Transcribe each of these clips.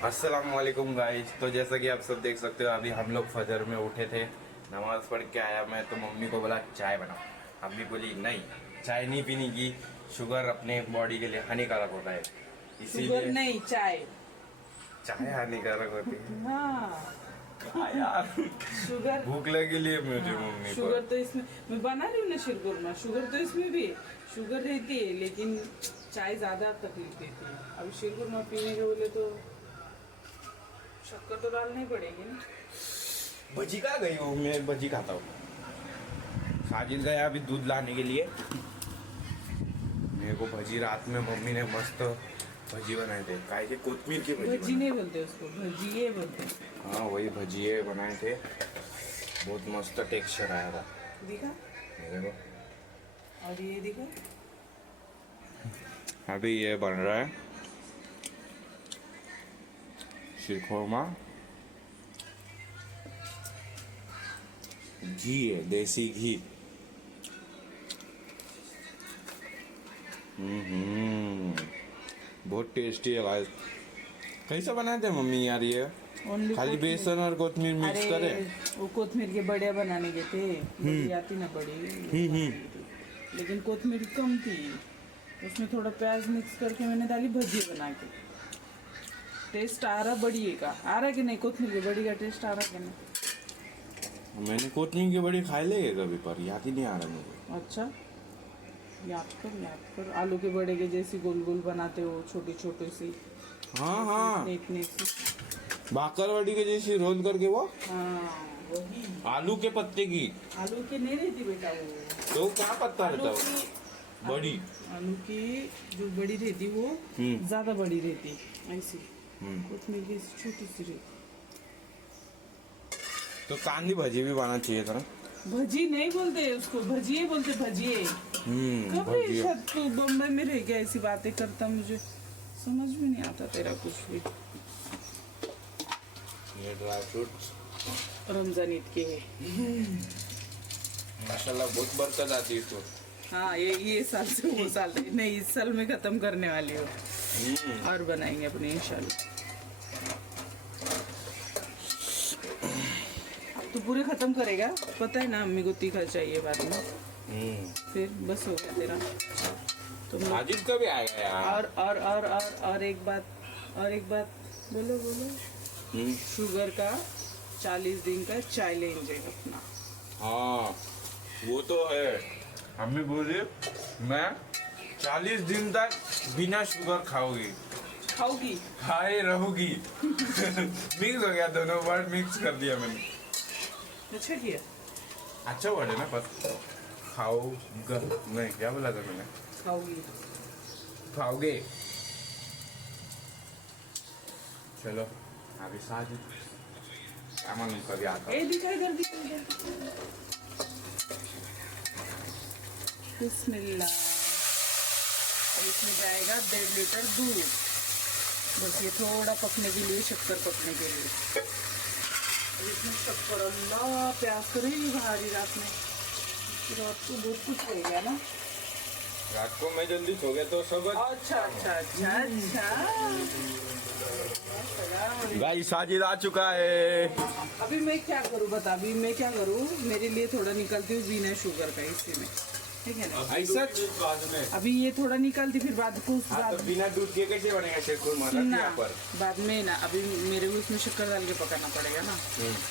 अस्सलाम वालेकुम गाइस। तो जैसा कि आप सब देख सकते हो, अभी हम लोग फजर में उठे थे, नमाज पढ़ के आया मैं, तो मम्मी को बोला चाय बनाओ। अम्मी बोली नहीं, चाय नहीं पीने की, शुगर अपने बॉडी के लिए हानिकारक होता है, शुगर इसीलिए नहीं, चाय। चाय हानिकारक होती है। हाँ, हाँ यार, शुगर। भूख लगी लिए मुझे हाँ, मम्मी शुगर को। तो इसमें मैं बना रही हूँ ना शीरकुरमा, शुगर तो इसमें भी है। शुगर रहती है लेकिन चाय ज्यादा तकलीफ देती है। अब शीरकुरमा पीने के बोले तो शक्कर तो डालनी पड़ेगी ना। भजी कहाँ गई हो? मैं भजी खाता हूँ। साजिद गया अभी दूध लाने के लिए। मेरे को भजी रात में मम्मी ने मस्त भजी बनाए थे, काय के कोथमीर की भजी भजी नहीं बोलते उसको, भजिए बोलते हैं। हाँ वही भजिए बनाए थे, बहुत मस्त टेक्सचर आया था दिखा, मेरे को। और ये दिखा। अभी ये बन रहा है शीरखुरमा। घी है, देसी घी। बहुत टेस्टी है गाइस। कैसे बनाए थे मम्मी यार ये? Only खाली कोथमीर। बेसन और कोथमीर मिक्स करे? वो कोथमीर के बड़े बनाने के थे, बड़ी आती ना बड़ी। लेकिन कोथमीर कम थी, उसमें थोड़ा प्याज मिक्स करके मैंने डाली भजी बना के। टेस्ट आ रहा बड़ी का, आ रहा कि नहीं? कोथमीर की बड़ी का टेस्ट आ रहा कि नहीं? मैंने कोथमीर की बड़ी खाई ले कभी, पर याद ही नहीं आ रहा मुझे। अच्छा, याद कर याद कर। आलू के बड़े के जैसी गोल गोल बनाते हो, छोटी छोटी सी। हाँ हाँ, इतनी सी। बाकरवाड़ी के जैसी रोल करके वो हाँ वही। आलू के पत्ते की। आलू की नहीं रहती बेटा वो। तो क्या पत्ता रहता आलू है? की बड़ी। आलू की जो बड़ी रहती वो ज्यादा बड़ी रहती, ऐसी। कोथमीर की छोटी सी रहती। तो कांदी भजी भी बनाना चाहिए था ना। भजी नहीं बोलते उसको, भजिए बोलते, भजिए। कब भजिए। शायद तू बम्बई में रह गया, ऐसी बातें करता, मुझे समझ में नहीं आता तेरा कुछ भी। ये ड्राई फ्रूट्स रमजान ईद के है। माशाल्लाह बहुत बरकत आती है इसको। हाँ, ये साल से वो साल नहीं, इस साल में खत्म करने वाली हो और बनाएंगे अपने इंशाल्लाह। अब तो पूरे खत्म करेगा, पता है ना? अम्मी को तीखा चाहिए बाद में, फिर बस हो गया तेरा। तो साजिद कभी आएगा यार? और एक बात बोलो बोलो। शुगर का 40 दिन का चैलेंज है अपना। हाँ वो तो है। मम्मी बोली मैं 40 दिन तक बिना शुगर खाओगी, खाओगी। खाए रहोगी। मिक्स हो गया, दोनों वर्ड मिक्स कर दिया मैंने। अच्छा किया। अच्छा वर्ड है ना, बस खाओगा नहीं, क्या बोला था मैंने? खाओगी। खाओगे। चलो अभी साजिद क्या मालूम कभी आता। ए दिखाई कर दी। बिस्मिल्लाह। और इसमें जाएगा 1.5 लीटर दूध। बस ये थोड़ा पकने के लिए, शक्कर पकने के लिए। और इसमें शक्कर, अल्लाह प्यास करेगी भारी रात में। रात को बहुत कुछ हो गया ना। रात को मैं जल्दी सो गया तो सब। अच्छा अच्छा अच्छा अच्छा। गाइस साजिद आ चुका है। अभी मैं क्या करूँ बता, अभी मैं क्या करूँ? मेरे लिए थोड़ा निकालती हूँ बिना शुगर का इसी में, ठीक है ना? ऐसा अभी ये थोड़ा निकालती, फिर बाद को हाँ, तो बिना दूध के कैसे बनेगा शीरखुरमा? ना, यहाँ पर बाद में ना, अभी मेरे को इसमें शक्कर डाल के पकाना पड़ेगा ना।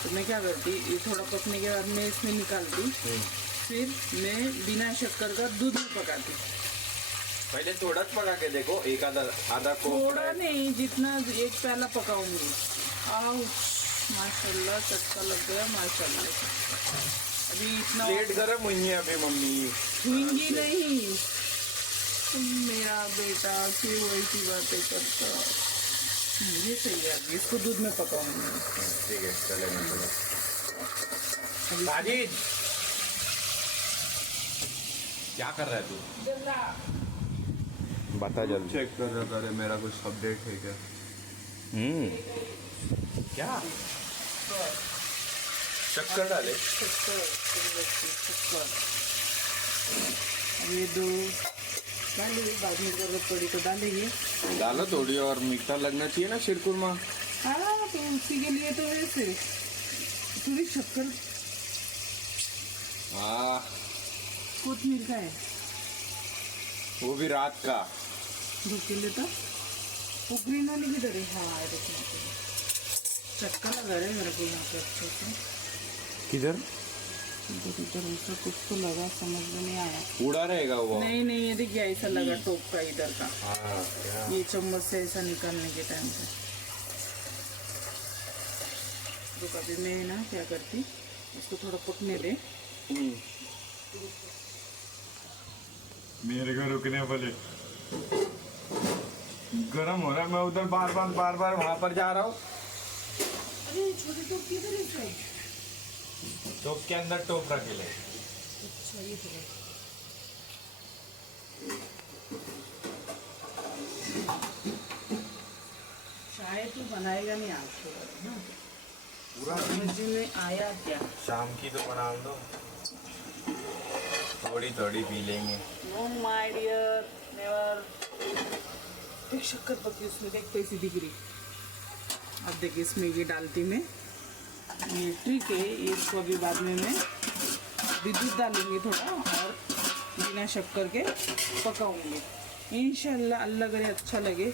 तो मैं क्या करती, ये थोड़ा पकने के बाद मैं इसमें निकालती, फिर मैं बिना शक्कर का दूध में पकाती। पहले थोड़ा पका के देखो, एक आधा को। थोड़ा नहीं, जितना एक प्याला पकाऊंगी। आओ माशाल्लाह, चटका लग गया माशाल्लाह। अभी इतना प्लेट गरम हुई है अभी मम्मी। हुई नहीं। मेरा बेटा क्यों ऐसी बातें करता? ये सही है, अभी इसको दूध में पकाऊंगी। ठीक है चलेगा, चलो। साजिद क्या कर रहा है तू? जल्दी बता जल्दी। चेक कर रहा था, मेरा कुछ अपडेट है क्या? क्या शक्कर डाले? शक्कर। अब ये 2 डालेंगे, बाद में जरूरत पड़ी तो डालेंगे। डालो थोड़ी और मीठा लगना चाहिए ना शीरकुरमा। हाँ तो उसी के लिए तो वैसे थोड़ी शक्कर हाँ कोथमीर का है वो भी रात का। धोके लेता वो ग्रीन वाली किधर है? हाँ देखो चक्का लगा रहा है मेरे को यहाँ पे अच्छे से। किधर इधर इधर ऐसा कुछ तो लगा, समझ में नहीं आया। उड़ा रहेगा वो। नहीं नहीं ये देखिए ऐसा लगा टोप का इधर का, हाँ क्या? ये चम्मच से ऐसा निकालने के टाइम पे। तो कभी मैं ना क्या करती, इसको थोड़ा पकने दे। मेरे को रुकने बोले गरम हो रहा है, मैं उधर बार बार वहां पर जा रहा हूँ। अरे छोटे टोप किधर है सर? टोप के अंदर टोप रखे ले। अच्छा ये तो चाय तो बनाएगा नहीं आज तो, पूरा समझ में आया क्या? शाम की तो बना दो, थोड़ी थोड़ी पी लेंगे। No my dear never. देख शक्कर पकी उसमें, देख कैसी दिख रही। अब देखिए इसमें ये डालती मैं, ये ट्रिक है, इसको अभी बाद में मैं दूध डालूंगी थोड़ा और बिना शक्कर के पकाऊंगी इंशाल्लाह। अल्लाह करे अच्छा लगे।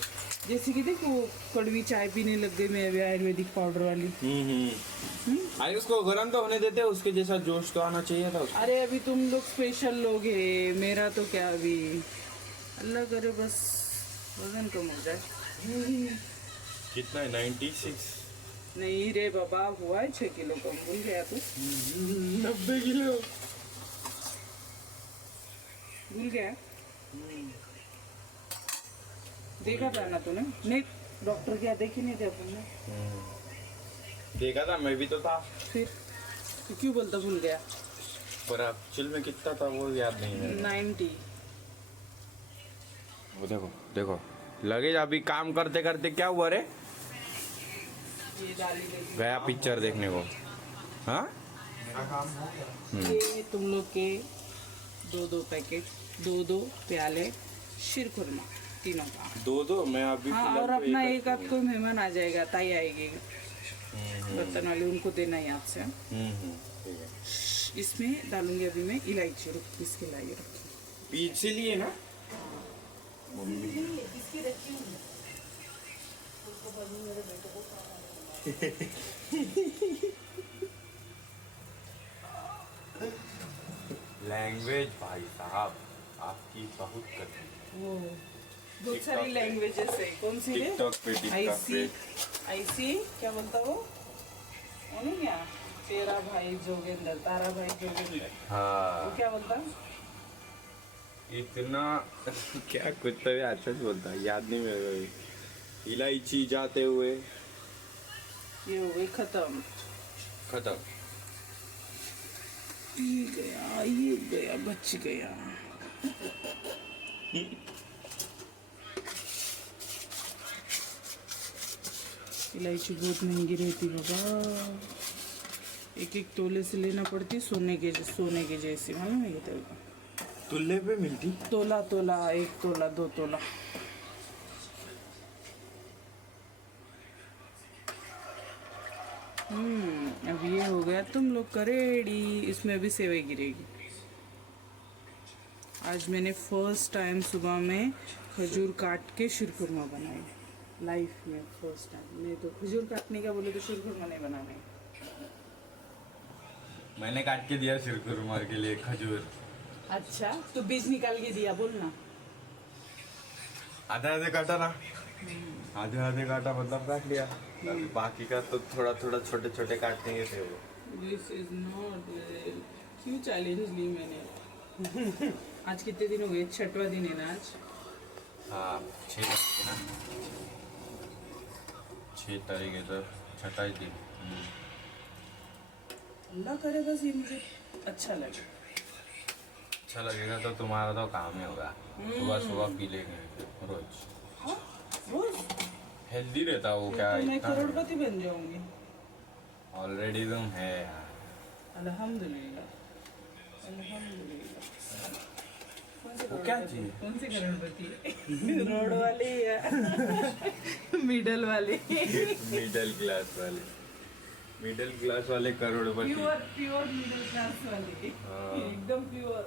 जैसे कि देखो कड़वी चाय पीने लग गई मैं अभी आयुर्वेदिक पाउडर वाली। अरे उसको गरम तो होने देते, उसके जैसा जोश तो आना चाहिए था उसको। अरे अभी तुम लोग स्पेशल लोग है, मेरा तो क्या अभी। अल्लाह करे बस वजन कम हो जाए। कितना है? 96। नहीं रे बाबा, हुआ है 6 किलो कम। भूल गया तू? 90 किलो भूल गया? देखा था ना तूने? नहीं डॉक्टर क्या देखी नहीं थे अपन ने? देखा था, मैं भी तो था। फिर तो क्यों बोलता भूल गया? पर एक्चुअल में कितना था वो याद नहीं है। 90। वो देखो देखो लगे अभी काम करते करते क्या हुआ रे, ये डाली गई। गया पिक्चर देखने को। हाँ ये तुम लोग के 2 पैकेट, 2 प्याले शीर खुरमा तीनों का। दो मैं अभी हाँ फिलहाल और तो अपना ही एक आध कोई मेहमान आ जाएगा, ताई आएगी बर्तन वाली, उनको देना ही आपसे। ठीक है। इसमें डालूंगी अभी मैं इलायची, रुक इसके लाई रखी। पीछे लिए ना लैंग्वेज भाई साहब आपकी बहुत कठिन। वो बहुत सारी लैंग्वेजेस है। कौन सी है? टिकटॉक पे आईसी क्या बोलता वो नहीं क्या? तेरा भाई जोगेंद्र, तारा भाई जोगेंद्र, वो हाँ क्या बोलता? इतना क्या कुछ तो अच्छा से बोलता है, याद नहीं मेरे को। इलायची जाते हुए ये हो गई खत्म। खत्म। ये गया, ये गया, बच गया। इलायची बहुत महंगी रहती बाबा, 1-1 तोले से लेना पड़ती, सोने के जैसी। मालूम है ये तेरे को? तुल्ले पे मिलती तोला 1 तोला 2 तोला। अब ये हो गया तुम लोग का रेडी। इसमें अभी सेवई गिरेगी। आज मैंने फर्स्ट टाइम सुबह में खजूर काट के शीरखुरमा बनाई, लाइफ में फर्स्ट टाइम। नहीं तो खजूर काटने का बोले तो शीरखुरमा नहीं बनाने। मैंने काट के दिया शीरखुरमा के लिए खजूर। अच्छा तो बीज निकाल के दिया, बोलना। आधे आधे काटा ना, आधे आधे काटा मतलब काट लिया। अभी बाकी का तो थोड़ा थोड़ा छोटे छोटे काटने के थे वो। This is not. क्यों चैलेंज ली मैंने? आज कितने दिन हो गए? 6वां दिन है ना आज। हाँ 6 तारीख है ना, 6 तारीख है तो 6 दिन। अल्लाह करे बस ये मुझे अच्छा लगे। अच्छा लगेगा तो तुम्हारा तो काम ही होगा। सुबह सुबह पी लेंगे रोज, हाँ रोज हेल्दी रहता वो। फिर क्या तो मैं इतना करोड़पति बन जाऊंगी। ऑलरेडी तुम है यार। अल्हम्दुलिल्लाह अल्हम्दुलिल्लाह। वो क्या चीज? कौन से करोड़पति रोड वाले या मिडल वाले? मिडिल क्लास वाले करोड़पति। प्योर मिडिल क्लास वाले, एकदम प्योर।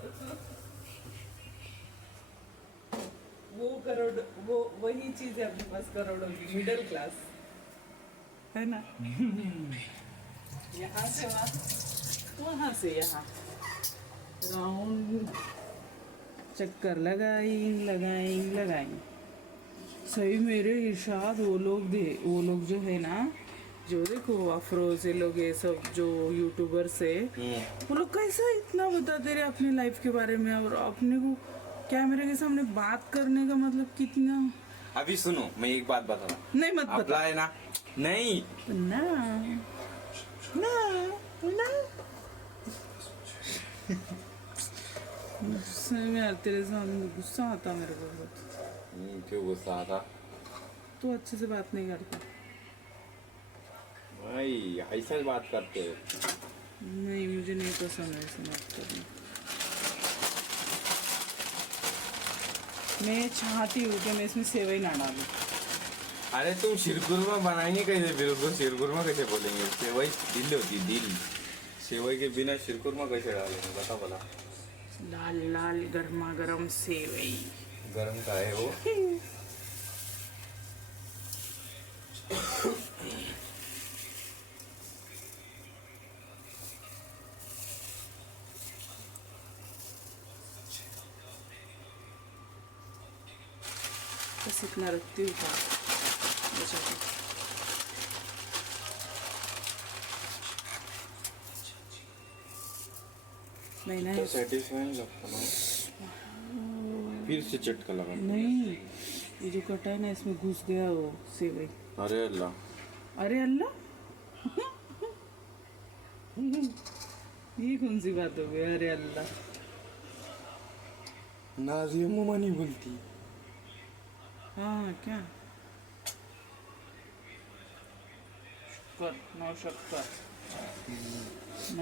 वो करोड़, वो वही चीज है अपने पास करोड़ों की, मिडिल क्लास है ना। यहाँ से वहाँ से यहाँ राउंड चक्कर लगाई। सही मेरे इरशाद वो लोग जो है ना, जो देखो अफरोज ये लोग, ये सब जो यूट्यूबर से, वो लोग कैसा इतना बताते रहे अपने लाइफ के बारे में, और अपने को कैमरे के सामने बात करने का मतलब कितना। अभी सुनो, मैं एक बात बता रहा। नहीं मत बता है ना, नहीं ना ना ना। गुस्से में यार, तेरे सामने गुस्सा आता मेरे को बहुत। क्यों गुस्सा आता? तू अच्छे से बात नहीं करता। भाई ऐसा बात करते हो? नहीं, मुझे नहीं पसंद है ऐसे बात करना। मैं चाहती हूँ कि मैं इसमें सेवई ना डालूं। अरे तुम शीरकुरमा बनाएंगे कैसे? फिर उसको शीरकुरमा कैसे बोलेंगे? सेवई दिल होती, दिल। सेवई के बिना शीरकुरमा कैसे डालेंगे? बता भला। लाल लाल गर्मा गर्म सेवई। गरम का है वो? बस इतना रखती हूँ का बचा के। नहीं तो नहीं सेटिस्फाइंग लगता ना। फिर से चटका लगा। नहीं, ये जो कटा है ना, इसमें घुस गया वो सेवई। अरे अल्लाह। अरे अल्लाह। ये कौन सी बात हो गई? अरे अल्लाह। नाज़िया मम्मा नहीं बोलती। हाँ क्या? शक्कर, नौ शक्कर।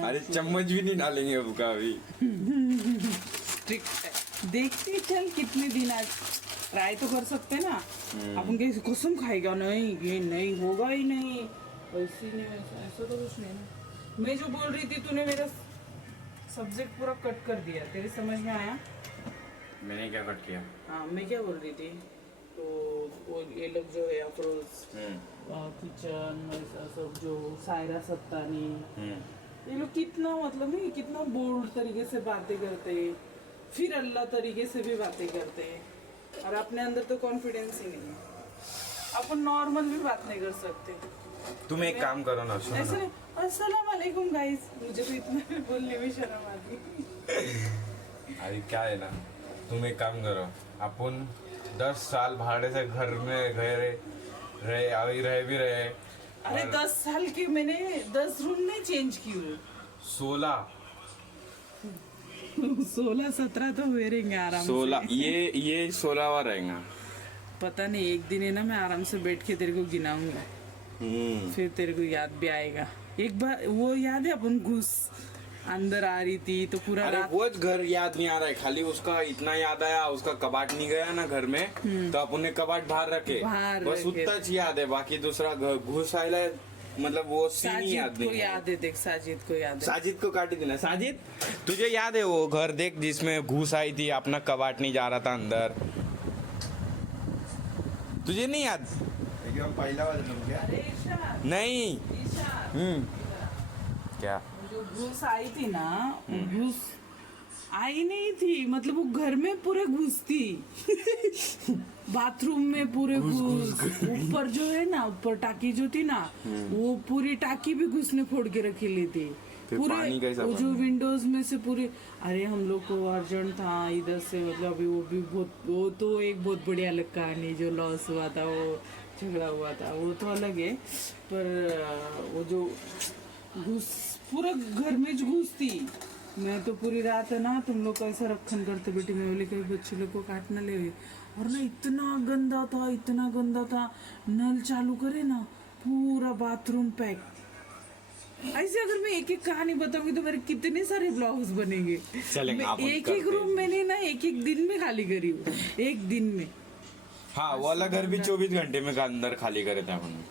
अरे चम्मच भी नहीं डालेंगे अब का अभी। स्ट्रिक्ट है। देखते चल कितने दिन आज ट्राई तो कर सकते ना। अपन कैसे कसम खाएगा? नहीं ये नहीं होगा ही नहीं, ऐसी नहीं, ऐसा तो कुछ नहीं ना। मैं जो बोल रही थी, तूने मेरा सब्जेक्ट पूरा कट कर दिया। तेरे समझ में आया? मैंने क्या कट किया? हाँ, मैं क्या बोल रही थी? तो वो ये लोग जो है अफरोज किचन, ऐसा सब जो सायरा सत्तानी, ये लोग कितना मतलब नहीं, कितना बोल्ड तरीके से बातें करते हैं, फिर अल्लाह तरीके से भी बातें करते हैं, और अपने अंदर तो कॉन्फिडेंस ही नहीं है। अपन नॉर्मल भी बात नहीं कर सकते। तुम एक काम करो ना, सुनो ऐसे ना। नहीं, अस्सलाम वालेकुम गाइस, मुझे तो इतना भी बोलने में शर्म आती। अरे क्या है ना, तुम एक काम करो, अपन 10 साल भाड़े से घर में रहे अभी रहे भी रहे। अरे 10 साल की मैंने 10 रूम नहीं चेंज की हूँ। 16 16-17 तो हुए रहेंगे आराम 16 से। ये 16वां रहेगा। पता नहीं, एक दिन है ना, मैं आराम से बैठ के तेरे को गिनाऊंगा, फिर तेरे को याद भी आएगा। एक बार वो याद है, अपन घुस अंदर आ रही थी तो पूरा अरे रात। वो घर याद नहीं आ रहा है, खाली उसका इतना याद आया, उसका कबाट नहीं गया ना घर में, तो अपन ने कबाट बाहर रखे, बस उतना याद है। बाकी दूसरा घुस आयला, मतलब वो सीन ही याद साजिद को नहीं याद है, देख साजिद को याद है। साजिद को काट देना। साजिद, तुझे याद है वो घर देख जिसमें घुस आई थी, अपना कबाट नहीं जा रहा था अंदर? तुझे नहीं याद? पहला वाला क्या? अरे ईशा, नहीं। ईशा, क्या? जो घुस आई थी ना, वो घुस आई नहीं थी, मतलब वो घर में पूरे घुस थी। बाथरूम में पूरे घुस, ऊपर जो है ना, ऊपर टाकी जो थी ना, वो पूरी टाकी भी घुस ने फोड़ के रखी ली थी पानी कैसा वो जो बना? विंडोज में से पूरे। अरे हम लोग को अर्जेंट था इधर से, मतलब अभी वो भी बहुत, वो तो एक बहुत बड़ी अलग कहानी, जो लॉस हुआ था, वो झगड़ा हुआ था, वो तो अलग है। पर वो जो घुस पूरा घर में घुस थी। मैं तो पूरी रात है ना, तुम लोग कैसा रखन करते बेटी, मैं बोले कहीं बच्चे लोग को काट ना ले। और ना इतना गंदा था, इतना गंदा था, नल चालू करे ना, पूरा बाथरूम पैक, ऐसे अगर मैं एक एक कहानी बताऊंगी तो मेरे कितने सारे ब्लॉग्स बनेंगे। चलेंगे, मैं आप एक करते एक रूम हैं। मैंने ना एक एक दिन में खाली करी हूँ, एक दिन में। हाँ, वो वाला घर भी 24 घंटे में का अंदर खाली करे थे हमने,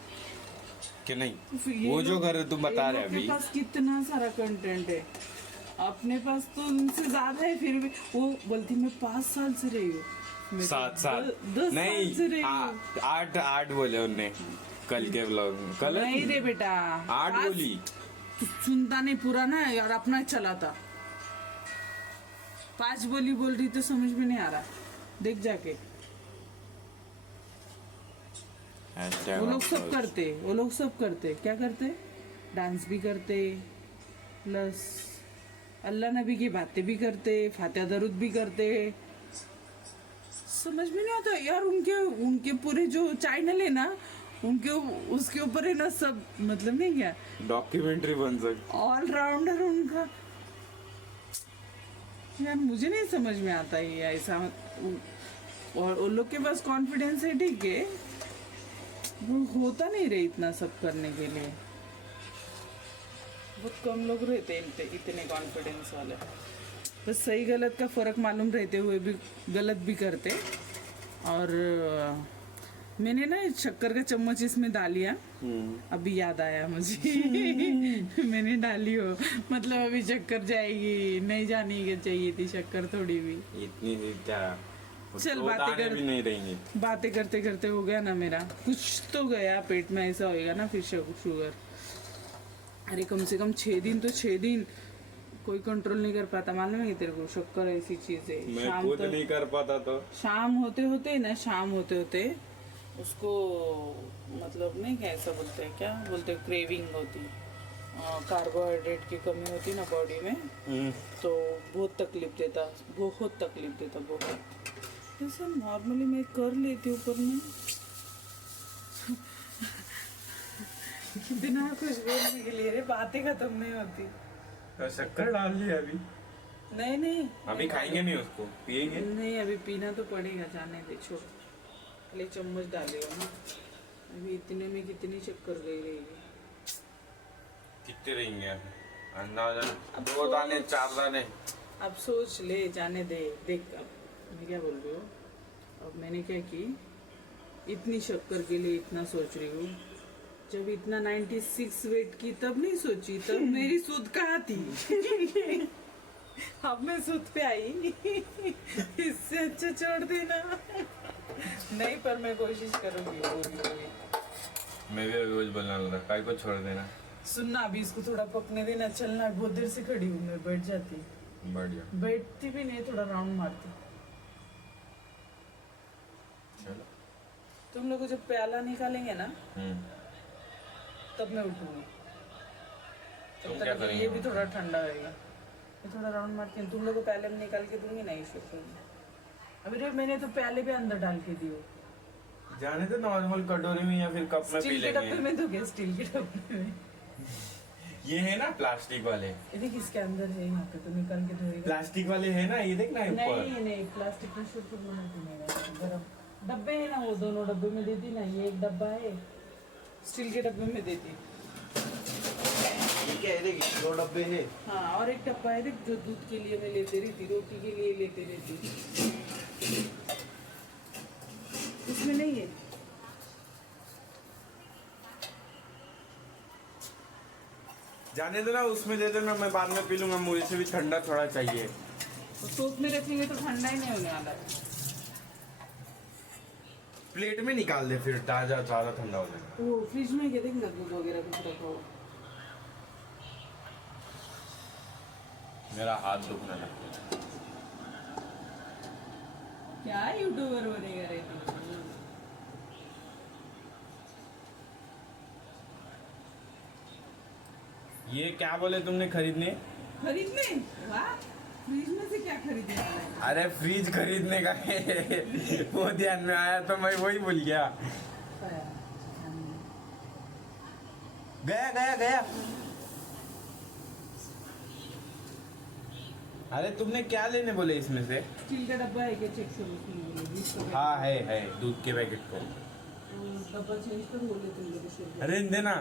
कि नहीं? तो फिर ये वो जो लोग- घर तुम बता ये रहे लोग के अभी, पास कितना सारा कंटेंट है, अपने पास तो उनसे ज्यादा है। फिर भी वो बोलती मैं 5 साल से रही हूँ, मैं तो 7 साल 10 साल से रही नहीं, हूँ। 8 बोले उनने कल के ब्लॉग में। कल नहीं रे बेटा, 8 पाँच- बोली। तू सुनता नहीं पूरा ना यार, अपना चलाता। 5 बोली बोल रही तो समझ में नहीं आ रहा, देख जाके। वो लोग सब करते, वो लोग सब करते, क्या करते? डांस भी करते, प्लस अल्लाह नबी की बातें भी करते, फातिहा दरूद भी करते। समझ में नहीं आता यार, उनके उनके पूरे जो चैनल है ना, उनके उसके ऊपर है ना सब, मतलब नहीं क्या, डॉक्यूमेंट्री बन सकती। ऑलराउंडर उनका। यार मुझे नहीं समझ में आता ये ऐसा। और उन लोग के पास कॉन्फिडेंस है, ठीक है, वो होता नहीं रहे इतना सब करने के लिए। बहुत कम लोग रहते हैं इतने कॉन्फिडेंस वाले। बस सही गलत का फर्क मालूम रहते हुए भी गलत भी करते। और मैंने ना शक्कर का चम्मच इसमें डालिया, अभी याद आया मुझे। मैंने डाली हो, मतलब अभी शक्कर जाएगी, नहीं जानी के चाहिए थी शक्कर थोड़ी भी। इतनी क्या, चल, दो बातें दाने कर- भी नहीं रहेंगे। बातें करते करते हो गया ना मेरा, कुछ तो गया पेट में, ऐसा होएगा ना फिर शुगर। अरे कम से कम 6 दिन तो 6 दिन कोई कंट्रोल नहीं कर पाता, मालूम है तेरे को? शक्कर ऐसी चीज है। मैं शाम खुद तक नहीं कर पाता तो। शाम होते होते ना, शाम होते होते उसको, मतलब नहीं कैसा बोलते हैं, क्या बोलते हैं, क्रेविंग होती, कार्बोहाइड्रेट की कमी होती ना बॉडी में, तो बहुत तकलीफ देता, बहुत तकलीफ देता, बहुत। ऐसा नॉर्मली मैं कर लेती हूँ, पर मैं कितना कुछ बोलने के लिए रे, बातें खत्म नहीं होती। तो शक्कर डाल लिया अभी। नहीं नहीं, अभी खाएंगे नहीं उसको, पिएंगे। नहीं अभी पीना तो पड़ेगा, जाने दे, छोड़। खाली चम्मच डाले हो ना, अभी इतने में कितनी शक्कर गई रहेगी। कितने रहेंगे अंदाजा? अब 2 दाने 4 दाने। अब सोच ले, जाने दे। देख अब मैं क्या बोल रही हूँ, अब मैंने क्या की, इतनी शक्कर के लिए इतना सोच रही हूँ। जब इतना 96 वेट की तब नहीं सोची, तब मेरी सूद कहाँ थी? अब मैं सूद पे आई। इससे अच्छा छोड़ देना। नहीं, पर मैं कोशिश करूंगी पूरी। मैं भी रोज बोलने लगा, काय को छोड़ देना। सुनना, अभी इसको थोड़ा पकने देना, चलना। बहुत देर से खड़ी हूँ मैं, बैठ जाती, बढ़िया। बैठती भी नहीं, थोड़ा राउंड मारती। चलो। तुम लोग जब प्याला निकालेंगे ना, तब मैं उठूंगी। तुम तब क्या तक करेंगे? ये भी थोड़ा ठंडा होएगा। मैं थोड़ा राउंड मारती हूँ, तुम लोग को पहले में निकाल के दूंगी ना, इशू। अभी तो मैंने तो प्याले भी अंदर डाल के दियो। जाने तो नॉर्मल कटोरी में या फिर कप में पी स्टील के डब्बे लेंगे। में तो क्या, स्टील के डब्बे में। ये है ना प्लास्टिक वाले, ये देख इसके अंदर है, यहाँ पे तो निकाल के धोएगा। प्लास्टिक वाले है ना, ये देख ना ऊपर। नहीं नहीं, प्लास्टिक में शुद्ध नहीं पीनेगा। गरम डब्बे है ना, वो दोनों डब्बे में देती ना, ये एक डब्बा है स्टील के डब्बे में देती। ठीक है, देखिए 2 डब्बे है। हाँ, और एक डब्बा है देख, जो दूध के लिए मैं लेते रहती, रोटी के लिए लेते रहती, उसमें नहीं है। जाने दो ना, उसमें दे देना, मैं बाद में पी लूंगा, मुझे से भी ठंडा थोड़ा चाहिए। तो सोप में रखेंगे तो ठंडा ही नहीं होने वाला है। प्लेट में निकाल दे, फिर ताजा ज्यादा ठंडा हो जाएगा। वो फ्रिज में क्या देख ना, दूध वगैरह कुछ रखा हो। मेरा हाथ दुखने लगता है। क्या यूट्यूबर बनेगा रे तू? ये क्या बोले तुमने खरीदने? खरीदने? वाह, फ्रिज में से क्या खरीदने वाला है? अरे फ्रिज खरीदने का है। वो ध्यान में आया तो मैं वही भूल गया। गया गया गया। अरे तुमने क्या लेने बोले इसमें से? स्टील का डब्बा है क्या, चेक करो उसमें बोलो, 20 का हाँ है दूध के पैकेट को। पैकेट। तो डब्बा चेंज कर बोले तुम लोग इसे। अरे देना।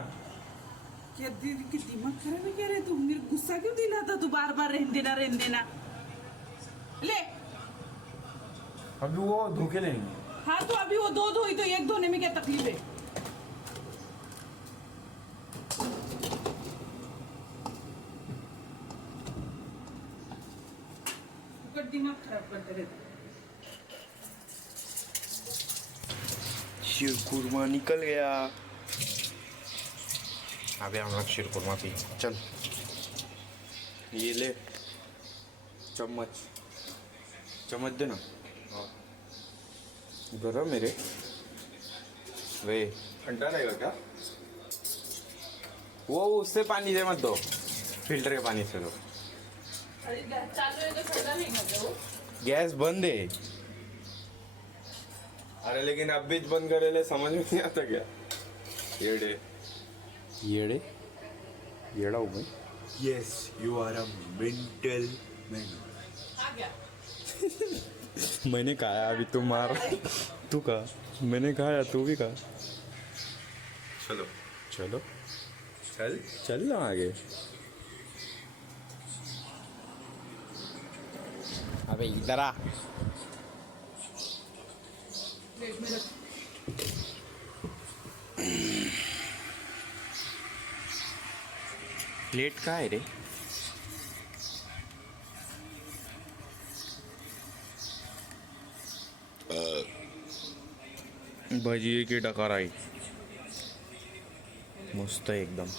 क्या दीदी की दिमाग खराब है क्या रे तू मेरे गुस्सा क्यों दिलाता तू बार बार रहने देना ले अभी वो धोखे लेंगे। हाँ तो अभी वो दो धोई तो एक धोने में क्या तकलीफ है फुकट दिमाग खराब करते रहते शीरकुरमा निकल गया। अबे हम लोग शीरकुरमा पी। चल ये ले चम्मच चम्मच दे ना। हाँ गरम मेरे वे ठंडा रहेगा क्या? वो उससे पानी दे मत दो, फिल्टर के पानी से दो। अरे चालू है तो ठंडा नहीं होता वो गैस बंद है। अरे लेकिन अब भी बंद करे ले, समझ में नहीं आता क्या? येड़े येड़े येड़ा हूँ मैं। Yes, you are a mental man. आ गया मैंने कहा अभी तू मार तू कहा, मैंने कहा या तू भी कहा। चलो चलो चल चल ना आगे। अबे इधर आ। प्लेट में रख प्लेट कहाँ है रे? भजिए की डकाराई मस्त है एकदम।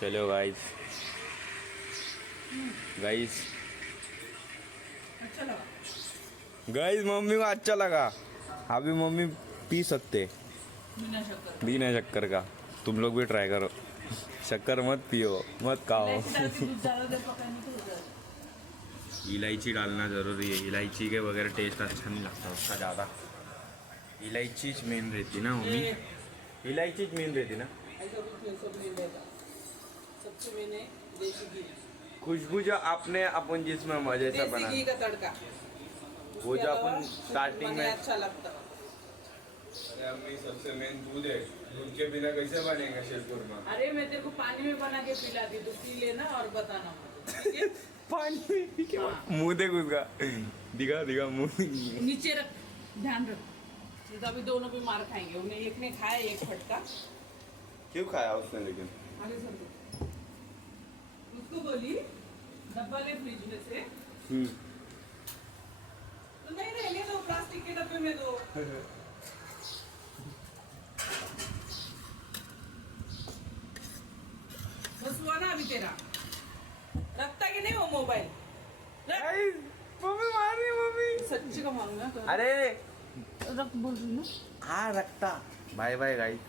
चलो गाइस गाइस अच्छा लगा गाइस मम्मी को अच्छा लगा। अभी मम्मी पी सकते बिना शक्कर बिना शक्कर का। तुम लोग भी ट्राई करो, शक्कर मत पियो मत खाओ। इलायची डाल के दूध ज़्यादा देर पकाने तो हो जाएगा। इलायची डालना ज़रूरी है, इलायची के बगैर टेस्ट अच्छा नहीं लगता उसका ज़्यादा। इलायची मेन रहती ना मम्मी, इलायची मेन रहती ना। ऐसा कुछ नहीं, सब नहीं देगा सबसे मैंने देसी घी खुशबू जो आपने अपन जिसमें मजे से बना, देसी घी का तड़का वो उसके जो अपन अलावा स्टार्टिंग मुझे में। अच्छा लगता अरे अम्मी सबसे मेन दूध है, दूध के बिना कैसे बनेगा शीरकुरमा? अरे मैं तेरे को पानी में बना के पिला दी, तो पी लेना और बताना मुझे, ठीक है? पानी के हाँ। मुंह देख उसका, दिखा दिखा मुंह। नीचे रख, ध्यान रख, नहीं तो अभी दोनों भी मार खाएंगे। उन्हें एक ने खाया एक फटका। क्यों खाया उसने लेकिन? आगे सर दो। उसको बोली डब्बा ले फ्रिज में से, तो नहीं रहने दो, प्लास्टिक के डब्बे में दो। बस हुआ ना अभी तेरा? रखता कि नहीं वो मोबाइल? मम्मी मार रही है मम्मी। सच्ची का मांगना तो अरे रख बोल रही ना। हाँ रखता। Bye bye guys.